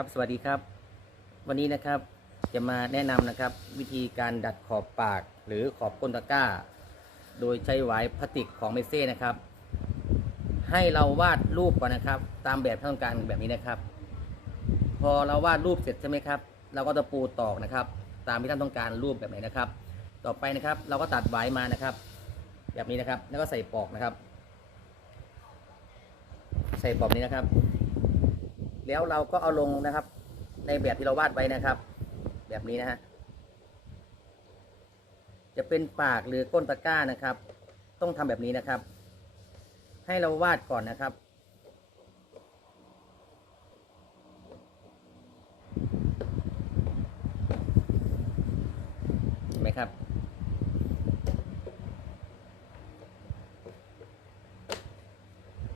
ครับสวัสดีครับ วันนี้นะครับจะมาแนะนำนะครับ วิธีการดัดขอบปากหรือขอบก้นตะกร้า โดยใช้หวายพลาสติกของเมเซ่นะครับ ให้เราวาดรูปก่อนนะครับ ตามแบบที่ต้องการแบบนี้นะครับ พอเราวาดรูปเสร็จใช่ไหมครับ เราก็จะปูตอกนะครับ ตามที่ท่านต้องการรูปแบบไหนนะครับ ต่อไปนะครับ เราก็ตัดหวายมานะครับ แบบนี้นะครับ แล้วก็ใส่ปอกนะครับ ใส่ปอกนี้นะครับ แล้วเราก็เอาลงนะครับ ในแบบที่เราวาดไว้นะครับ แบบนี้นะฮะจะเป็นปากหรือก้นตะกร้านะครับ ต้องทำแบบนี้นะครับ ให้เราวาดก่อนนะครับ เห็นไหมครับ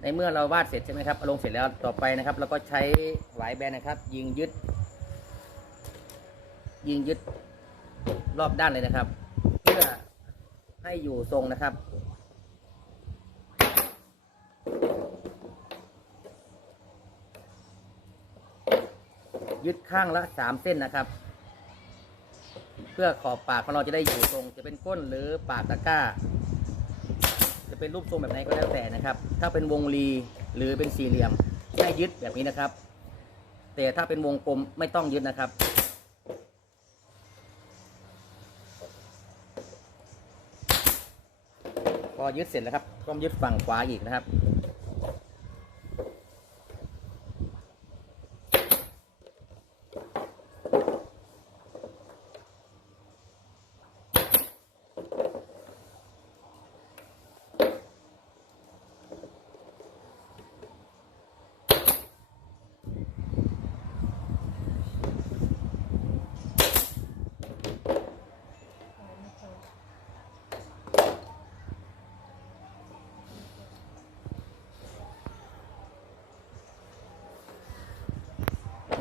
ในเมื่อเราวาดเสร็จใช่ไหมครับอาลงเสร็จแล้วต่อไปนะครับเราก็ใช้หวายแบนนะครับ ยิงยึด ยิงยึดรอบด้านเลยนะครับ เพื่อให้อยู่ทรงนะครับ ยึดข้างละสามเส้นนะครับ เพื่อขอบปากของเราจะได้อยู่ตรงจะเป็นก้นหรือปากตะกร้า เป็นรูปทรงแบบไหนก็แล้วแต่นะครับ ถ้าเป็นวงรีหรือเป็นสี่เหลี่ยมให้ยึดแบบนี้นะครับ แต่ถ้าเป็นวงกลมไม่ต้องยึดนะครับ พอยึดเสร็จแล้วครับก็ยึดฝั่งขวาอีกนะครับ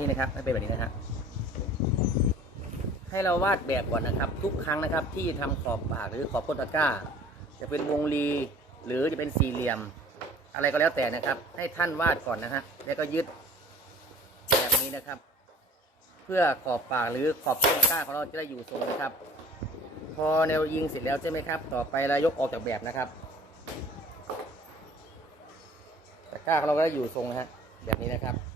นี่นะครับไม่เป็นแบบนี้นะฮะให้เราวาดแบบก่อนนะครับ ทุกครั้งนะครับที่ทำขอบปากหรือขอบก้นตะกร้า จะเป็นวงรีหรือจะเป็นสี่เหลี่ยม อะไรก็แล้วแต่นะครับ ให้ท่านวาดก่อนนะฮะแล้วก็ยึดแบบนี้นะครับ เพื่อขอบปากหรือขอบก้นตะกร้าของเราจะได้อยู่ทรงนะครับ พอแนวยิงเสร็จแล้วใช่ไหมครับ ต่อไปเรายกออกจากแบบนะครับตะกร้าของเราก็ได้อยู่ทรงนะฮะแบบนี้นะครับ